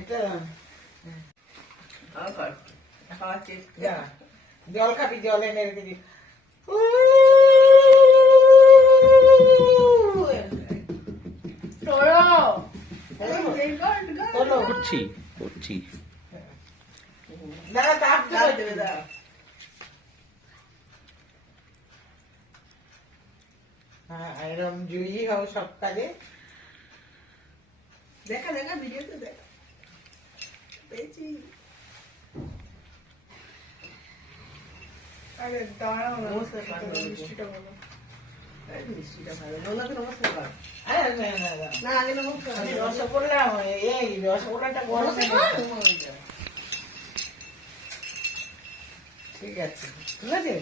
এটা যা, জল খাবি, জল এনে রেখেছি। তোলো। করছি করছি। দাঁড়া, তাপ দেবে, দাঁড়া। হ্যাঁ, এরকম জয়ী হও সব কাজে। দেখা দেখা ভিডিওতে দেখা পেয়েছি। আরে দাঁড়াও না, নমস্কার করো। মিষ্টিটা বলো। এই মিষ্টিটা ভালো, গঙ্গাকে নমস্কার কর। আরে না, না, না। না আগে নমস্কার আমি রসগোল্লা, এই রসগোল্লাটা গরমে নমস্কার। ঠিক আছে, ঠিক আছে।